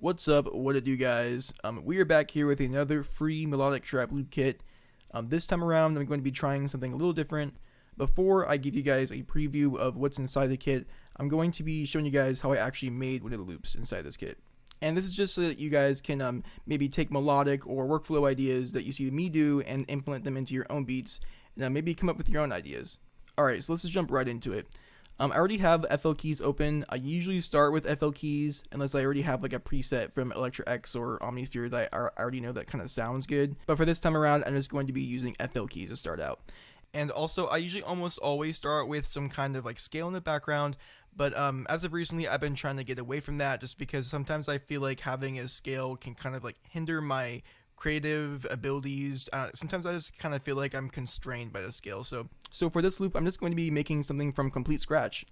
What's up? What it do, guys? We are back here with another free melodic trap loop kit. This time around, I'm going to be trying something a little different. Before I give you guys a preview of what's inside the kit, I'm going to be showing you guys how I actually made one of the loops inside this kit. And this is just so that you guys can maybe take melodic or workflow ideas that you see me do and implement them into your own beats, and maybe come up with your own ideas. Alright, so let's just jump right into it. I already have FL keys open. I usually start with FL keys unless I already have like a preset from Electra X or Omnisphere that I already know that kind of sounds good. But for this time around, I'm just going to be using FL keys to start out. And also, I usually almost always start with some kind of like scale in the background. But as of recently, I've been trying to get away from that just because sometimes I feel like having a scale can kind of like hinder my creative abilities. Sometimes I just kind of feel like I'm constrained by the scale. So for this loop, I'm just going to be making something from complete scratch.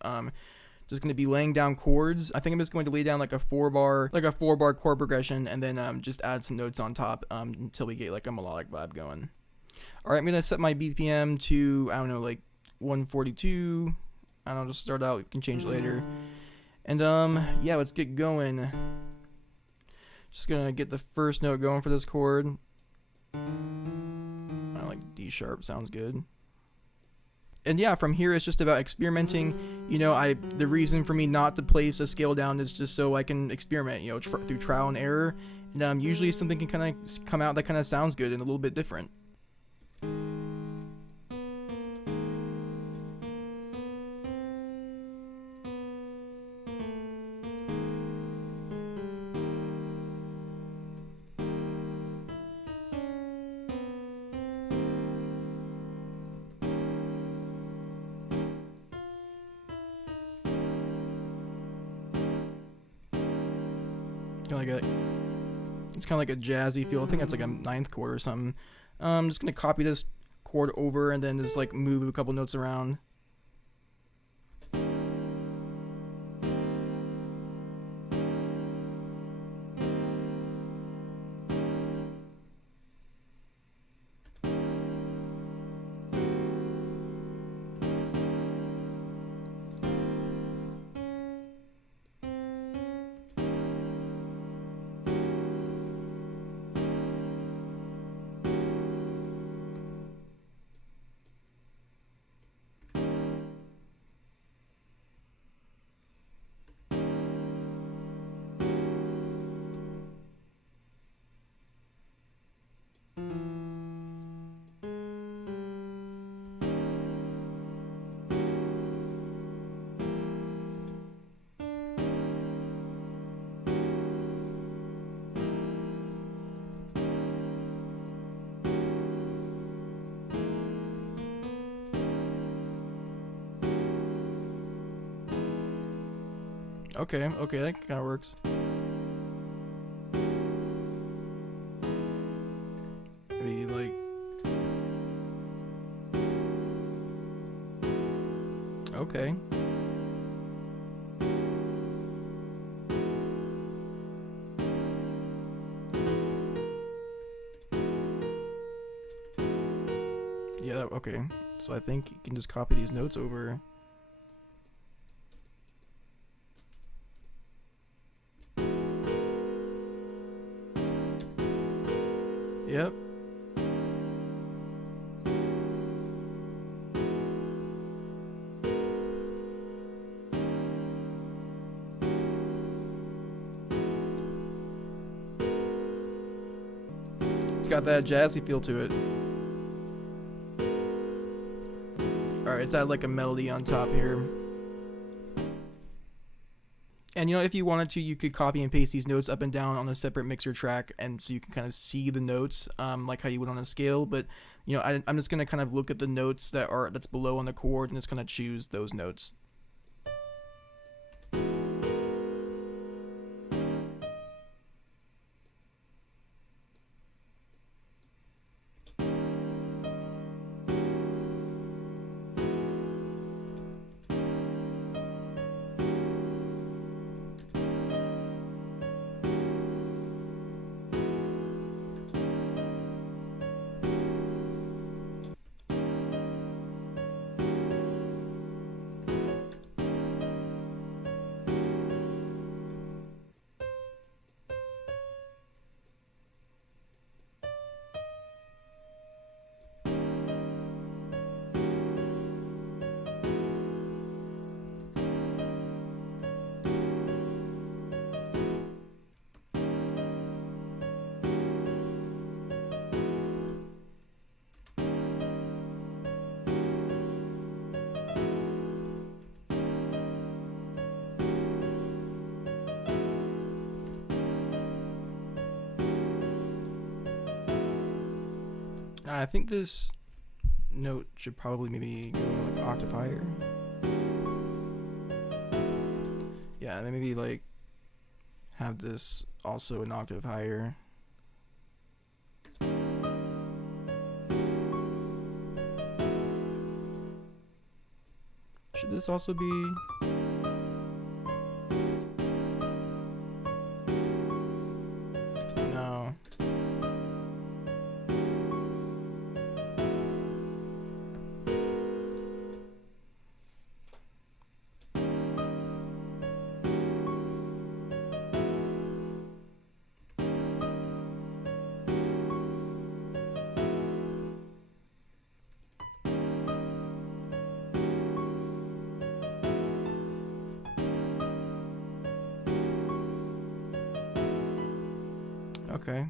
Just going to be laying down chords. I think I'm just going to lay down like a four bar chord progression, and then just add some notes on top until we get like a melodic vibe going. All right, I'm gonna set my BPM to, I don't know, like 142. I don't know, just start out. You can change later. And yeah, let's get going. Just gonna get the first note going for this chord. I like D sharp, sounds good. And yeah, from here it's just about experimenting. You know, the reason for me not to place a scale down is just so I can experiment, you know, through trial and error. And usually something can kind of come out that kind of sounds good and a little bit different. It's kind of like a jazzy feel. I think that's like a ninth chord or something. I'm just gonna copy this chord over and then just like move a couple notes around. Okay, that kind of works. Maybe like, okay. Yeah, okay. So I think you can just copy these notes over. Yep. It's got that jazzy feel to it. Alright, it's add like a melody on top here. And you know, if you wanted to, you could copy and paste these notes up and down on a separate mixer track, and so you can kind of see the notes, like how you would on a scale. But you know, I'm just gonna kind of look at the notes that's below on the chord and just kind of choose those notes. I think this note should probably maybe go like octave higher. Yeah, and then maybe like have this also an octave higher. Should this also be? No. Okay.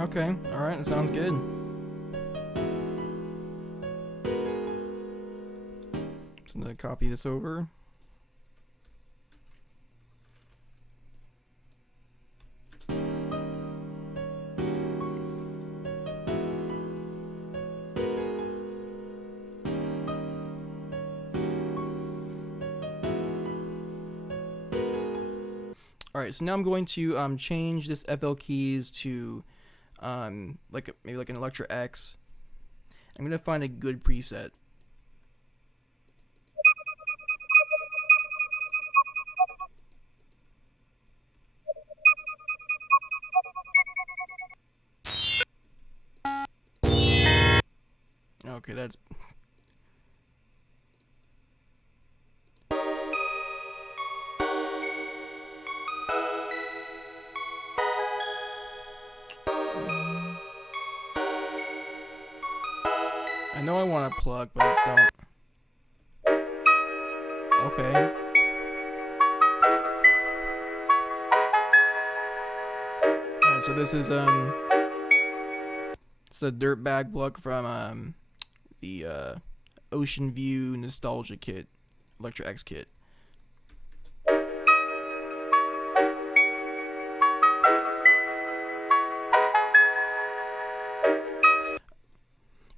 Okay, alright, that sounds good. So I'm gonna copy this over. Alright, so now I'm going to change this FL keys to maybe like an Electra X. I'm gonna find a good preset. Okay, that's I know I want to plug, but I don't. Okay. Alright, so this is it's a dirtbag plug from the Ocean View Nostalgia Kit, Electra X kit.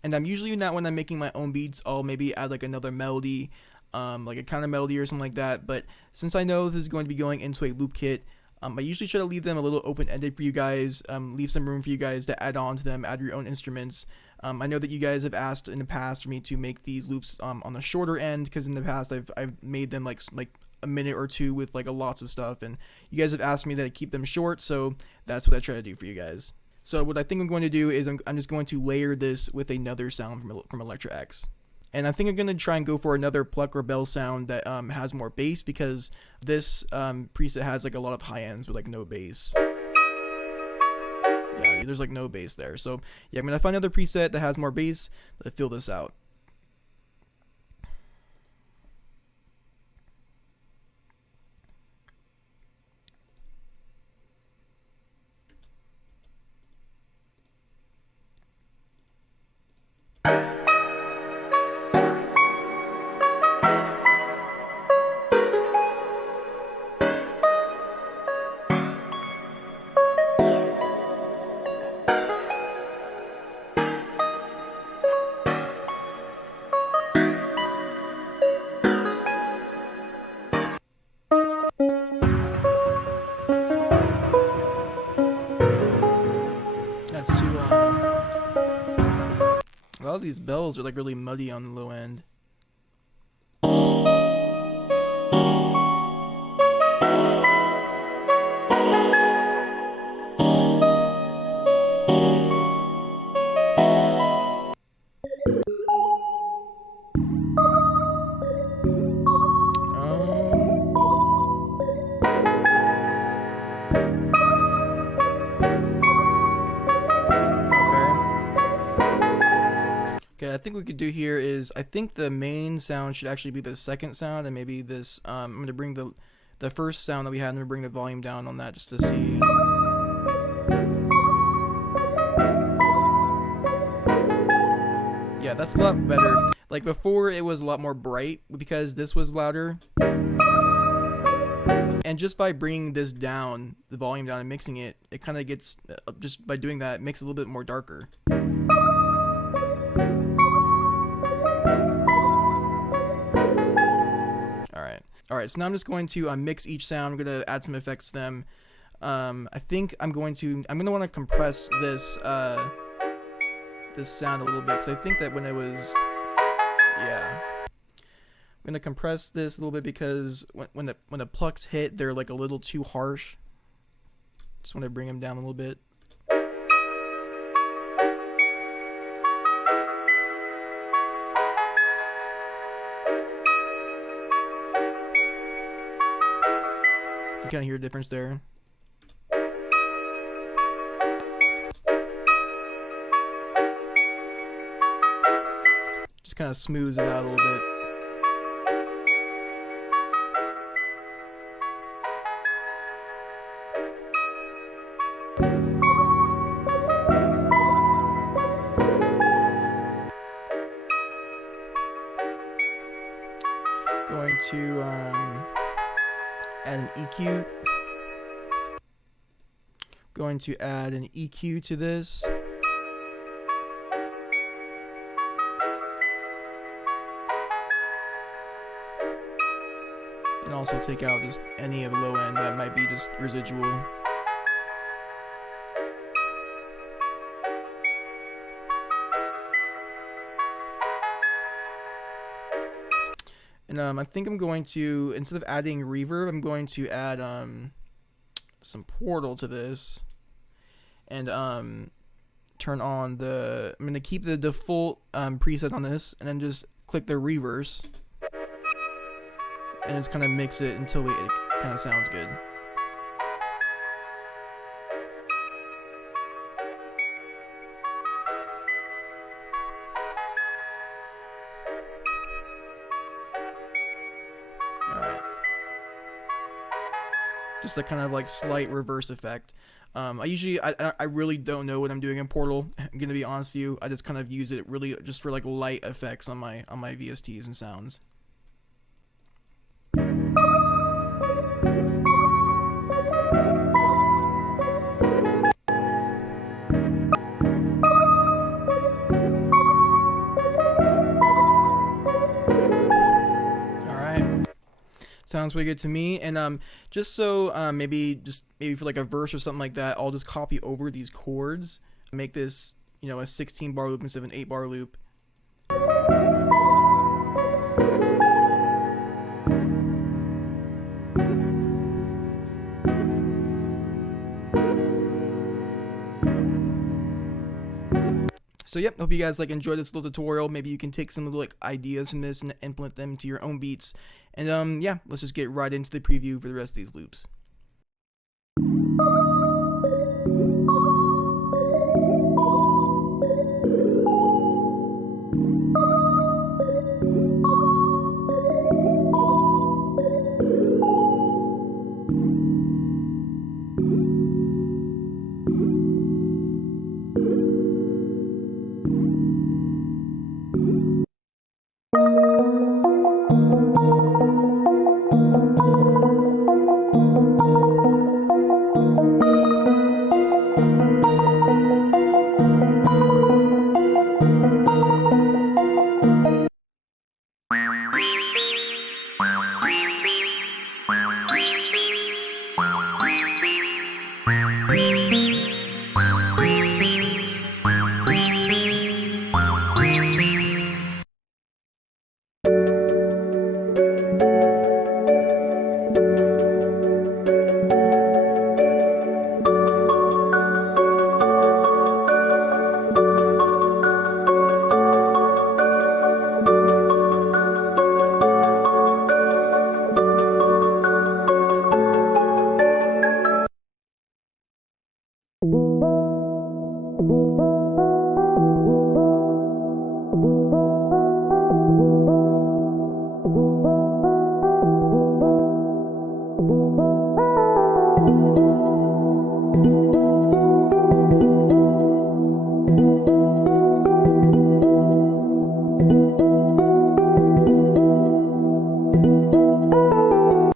And I'm usually not, when I'm making my own beats, I'll maybe add like another melody, like a counter melody or something like that. But since I know this is going to be going into a loop kit, I usually try to leave them a little open-ended for you guys, leave some room for you guys to add on to them, add your own instruments. I know that you guys have asked in the past for me to make these loops on the shorter end, because in the past I've made them like a minute or two with like lots of stuff, and you guys have asked me that I keep them short, so that's what I try to do for you guys. So what I think I'm going to do is I'm just going to layer this with another sound from Electra X. And I think I'm going to try and go for another pluck or bell sound that has more bass, because this preset has like a lot of high ends with like no bass. Yeah, there's like no bass there. So yeah, I'm going to find another preset that has more bass to fill this out. of these bells are like really muddy on the low end. Okay, I think what we could do here is, I think the main sound should actually be the second sound, and maybe this, I'm going to bring the first sound that we had, and I'm going to bring the volume down on that just to see. Yeah, that's a lot better. Like before, it was a lot more bright because this was louder. And just by bringing this down, the volume down, and mixing it, it kind of gets, just by doing that, it makes it a little bit more darker. Alright, so now I'm just going to mix each sound. I'm going to add some effects to them. I think I'm going to want to compress this this sound a little bit, because I think that when it was, yeah. I'm going to compress this a little bit because when the plucks hit, they're like a little too harsh. Just want to bring them down a little bit. You kind of hear a difference there. Just kind of smooths it out a little bit. Going to add an EQ. Going to add an EQ to this. And also take out just any of the low end that might be just residual. And I think I'm going to, instead of adding reverb, I'm going to add some portal to this, and turn on the, I'm going to keep the default preset on this, and then just click the reverse, and just kind of mix it until it kind of sounds good. Just a kind of like slight reverse effect. I really don't know what I'm doing in Portal. I'm gonna be honest with you. I just kind of use it really just for like light effects on my VSTs and sounds. Sounds pretty good to me. And just so maybe for like a verse or something like that, I'll just copy over these chords, make this, you know, a 16 bar loop instead of an 8 bar loop. So yep, hope you guys like enjoyed this little tutorial. Maybe you can take some little like ideas from this and implement them to your own beats. And yeah, let's just get right into the preview for the rest of these loops.